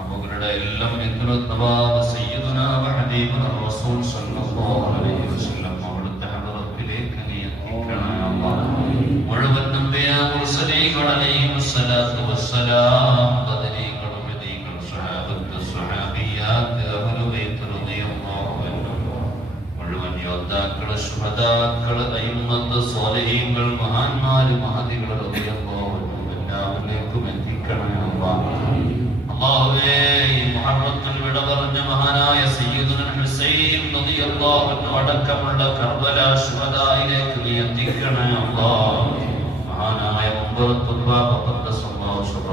അവരുടെ എല്ലാം നിദ്രത്തവാബ് സയ്യിദുനാ വഹബീബുന റസൂൽ സല്ലല്ലാഹു യോദ്ധാക്കൾ അയിമത്ത് സ്വാലഹീങ്ങൾ മഹാന്മാര് മഹതികൾ എല്ലാവരിലേക്കും എത്തിക്കണേ അല്ലാഹ് അല്ലാഹുവേ ഈ മുഹറത്തിൽ വിട പറഞ്ഞ മഹാനായ സയ്യിദുൽ ഹുസൈൻ റളിയല്ലാഹു അൻഹു കർബല ശുഹദായിലേക്ക് നീ എത്തിക്കണേ മഹാനായ മുമ്പത്തുള്ള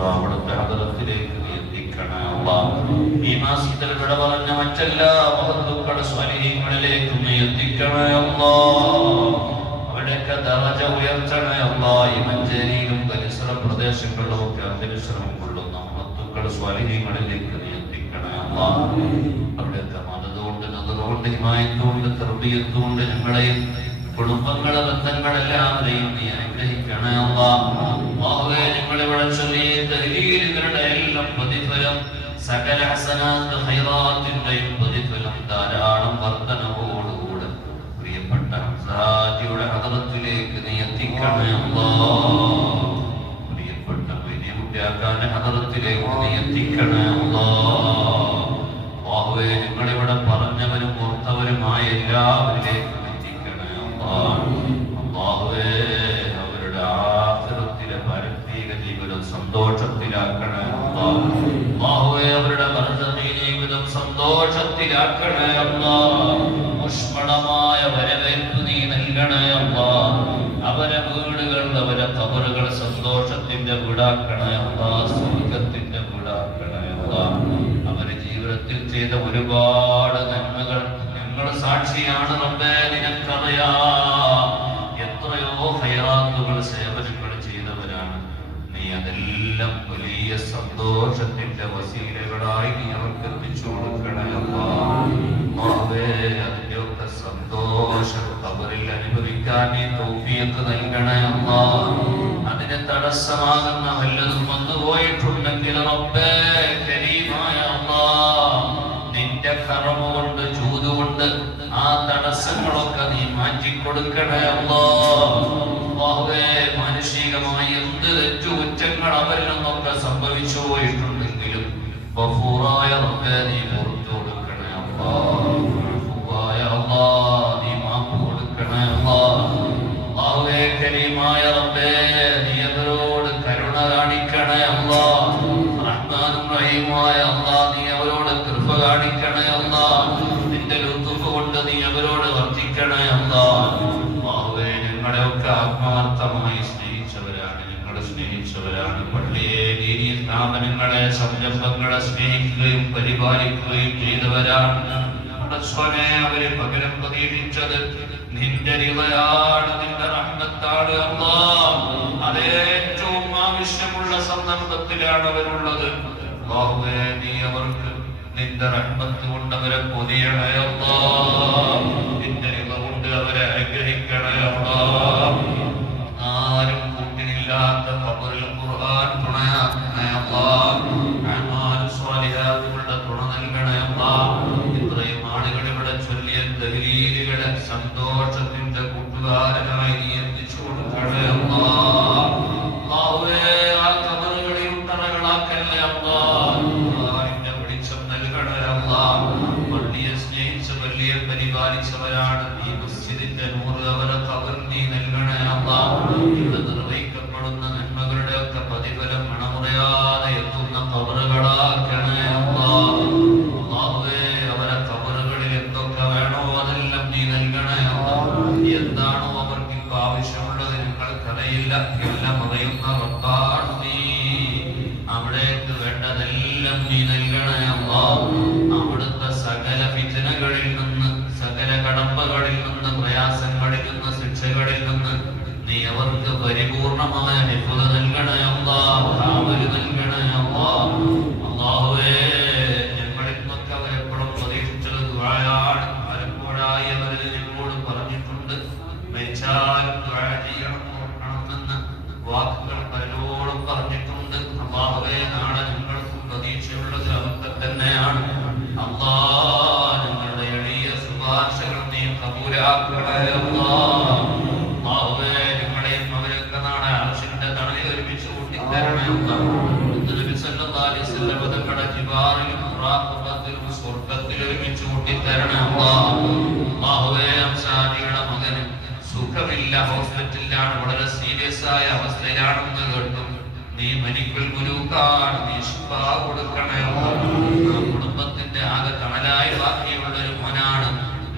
അവിടുത്തെ ഹദറത്തിലേക്ക് നീ എത്തിക്കണേ അല്ലാഹ് ഈ മാസത്തിൽ വിട പറഞ്ഞ മറ്റെല്ലാ മഹത്വ കുടുംബങ്ങളെ ഹസനാത്ത് ധാരാളം വർധനവോടുകൂടെ അവരുടെ അവരുടെ നീ സന്തോഷത്തിന്റെ അവരെ ജീവിതത്തിൽ ചെയ്ത ഒരുപാട് സാക്ഷിയാണ് റബ്ബേ നിനക്കറിയാം. എത്രയോ ഹൈറാത്തുകൾ സേവനങ്ങൾ ചെയ്തവരാണ്. നീ അതെല്ലാം വലിയ സന്തോഷത്തിന്റെ വസീലകളായി നീ അവർക്ക് എത്തിച്ചു കൊടുക്കണേ അതിന്റെയൊക്കെ സന്തോഷം അവരിൽ അനുഭവിക്കാൻ നീ തൗഫീഖ് നൽകണേ അല്ലാഹ് അതിന് തടസ്സമാകുന്ന വല്ലതും വന്നുപോയിട്ടുണ്ടെങ്കിൽ റബ്ബേ കരീമായ അല്ലാഹ് നിന്റെ ആ തടസ്സങ്ങളൊക്കെ നീ മാറ്റിക്കൊടുക്കണേ കൊടുക്കണേ അല്ലാഹുവേ മാനുഷികമായി എന്ത് തെറ്റുകുറ്റങ്ങൾ അവരിൽ നിന്നൊക്കെ സംഭവിച്ചു പോയിട്ടുണ്ടെങ്കിലും നീ ആത്മാർത്ഥമായി സ്നേഹിച്ചവരാണ് ഞങ്ങളെ സ്നേഹിച്ചവരാണ്. പള്ളിയെ ദീനീ സ്ഥാപനങ്ങളെ സംരംഭങ്ങളെ സ്നേഹിക്കുകയും പരിപാലിക്കുകയും ചെയ്തവരാണ്. സ്വനെ അവരെ പകരം പ്രതീക്ഷിച്ചത്. നിന്റെ റിളയാണ് നിന്റെ റഹ്മത്താണ് അല്ലാഹ് അതേറ്റവും ആവശ്യമുള്ള സന്ദർഭത്തിലാണ് അവരുള്ളത്. അല്ലാഹുവേ നീ അവർക്ക് നിന്റെ റഹ്മത്ത് കൊണ്ട് അവരെ പൊതിയണേ അല്ലാഹ് നിന്റെ റിള കൊണ്ട് അവരെ അനുഗ്രഹിക്കണേ കരുണ നൽകണയപ്പ ഇത്രയും ആളുകൾ ചൊല്ലിയ ദലീലുകളെ സന്തോഷത്തിന്റെ കൂട്ടുകാരനായി നീ എത്തിച്ചു കൊടുക്കണയപ്പ പരിപാലിച്ചവരാണ് ഈ മസ്ജിദിന്റെ നൂറ് അവരെ കവർ നീ നൽകണയപ്പ ഇവിടെ നിർവഹിക്കുന്ന ചെയ്യപ്പെടുന്ന നന്മകളുടെ പ്രതിഫലം മണമുറയാതെ എത്തുന്ന കബറുകളാക്കണേ അള്ളാഹുവേ അവരെ കബറുകളിൽ എന്തൊക്കെ വേണോ അതെല്ലാം നീ നൽകണേ. എന്താണോ അവർക്ക് ഇപ്പൊ ആവശ്യമുള്ളത് നിങ്ങൾക്കറിയില്ല. എല്ലാം അറിയുന്ന റബ്ബാണ് നീ. അവിടേക്ക് വേണ്ടതെല്ലാം നീ നൽകണേ. അവിടുത്തെ സകല ഫിതനകളിൽ നിന്ന് സകല കടമ്പകളിൽ നിന്ന് പ്രയാസങ്ങളിൽ നിന്ന് ശിക്ഷകളിൽ നിന്ന് നീ അവർക്ക് പരിപൂർണമായ നിഫുത നൽകണേ ഹോസ്പിറ്റലിലാണ് വളരെ സീരിയസ് ആയ അവസ്ഥയിലാണെന്ന് കേട്ടു നീ മനിക്കുൽ ഗുരുക്കാണ് നീ ശിഫ കൊടുക്കണേ കുടുംബത്തിന്റെ ആകെ തണലായി ബാക്കിയുള്ള ഒരു മോനാണ്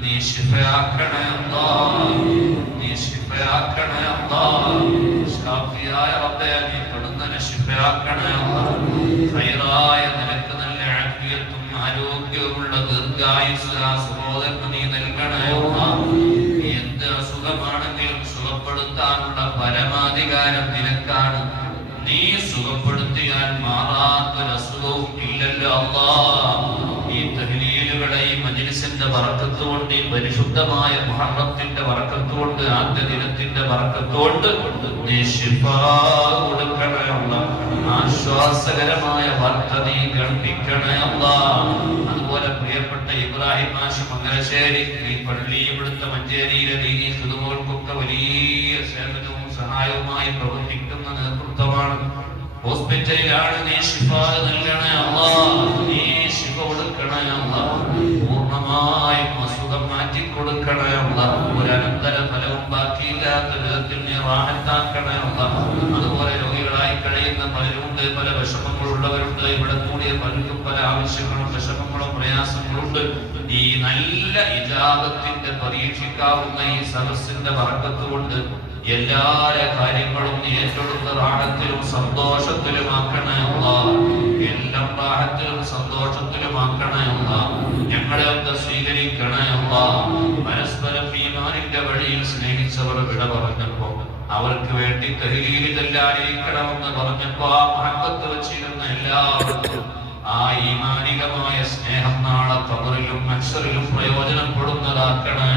നീ ശിഫയാക്കണേ. നീ ശിഫയാക്കണേ. ഷാഫിയായ ദീർഘായുസ് ആ സഹോദരന് നീ നൽകണേ. എന്ത് അസുഖമാണെങ്കിലും സുഖപ്പെടുത്താനുള്ള പരമാധികാരം നിനക്കാണ്. നീ സുഖപ്പെടുത്തിയാൽ മാറാത്തൊരു അസുഖവും ഇല്ലല്ലോ അള്ളാ ഈ തഹ്ലീലുകളെ മജ്ലിസിന്റെ വറക്കത്തുകൊണ്ട് ഈ പരിശുദ്ധമായ മഹർണത്തിന്റെ വറക്കത്തുകൊണ്ട് ആദ്യ ദിനത്തിന്റെ വറക്കത്തുകൊണ്ട് നീ ശിഫ കൊടുക്കണേ ആശ്വാസകരമായ വാർത്ത നീ കേൾപ്പിക്കണേ അല്ലാ. അതുപോലെ പ്രിയപ്പെട്ട ഇബ്രാഹിം മാഷ് മംഗലശ്ശേരി ഈ പള്ളി ഇവിടുത്തെ മഞ്ചേരിയിലെ നീ ദീനി സുതുമോൾക്കൊക്കെ വലിയ സേവനവും സഹായവുമായി പ്രവർത്തിക്കുന്ന നേതൃത്വമാണ്. ഹോസ്പിറ്റലിലാണ് നീ ശിഫ നൽകണേ നീ ശിവ കൊടുക്കണേ അമ്മ പൂർണമായും അസുഖം മാറ്റി കൊടുക്കണേ അമ്മ ഒരു അനന്തര ഫലവും ബാക്കിയില്ലാത്ത വിധത്തിൽ നീ റാഹത്താക്കണേ അമ്മ അതുപോലെ രോഗികളായി കഴിയുന്ന പലരുണ്ട് പല വിഷമങ്ങളുള്ളവരുണ്ട്. ഇവിടെ കൂടിയ പലർക്കും പല ആവശ്യങ്ങളും വിഷമങ്ങളും പ്രയാസങ്ങളുണ്ട്. ഈ നല്ല ഇജാബത്തിന്റെ പരീക്ഷിക്കാവുന്ന ഈ സദസ്സിന്റെ വർഗത്തുകൊണ്ട് എല്ലാ കാര്യങ്ങളും ഏറ്റെടുത്ത റാഹത്തിലും സന്തോഷത്തിലുമാക്കണേ. എല്ലാം സന്തോഷത്തിലുമാക്കണേ ഞങ്ങളെ ഞങ്ങളെയൊക്കെ സ്വീകരിക്കണേ. പരസ്പരം ഈമാനിന്റെ വഴിയിൽ സ്നേഹിച്ചവർ വിട പറഞ്ഞപ്പോ അവർക്ക് വേണ്ടി തഹീലി ചെല്ലാനിരിക്കണമെന്ന് പറഞ്ഞപ്പോ ആ മഹത്വത്ത് വെച്ചിരുന്ന എല്ലാവർക്കും ആ ഈമാനികമായ സ്നേഹം നാളെ തമറിലും മത്സറിലും പ്രയോജനപ്പെടുന്നതാക്കണേ.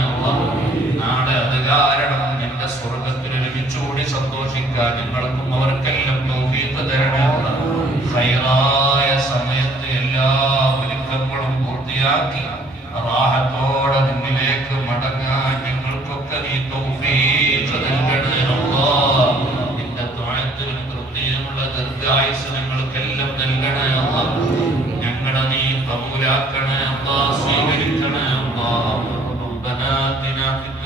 നാളെ അത് കാരണം എന്റെ സ്വർഗത്തിൽ ഒരുമിച്ചുകൂടി സന്തോഷിക്കാൻ ഞങ്ങൾക്കും അവർക്കെല്ലാം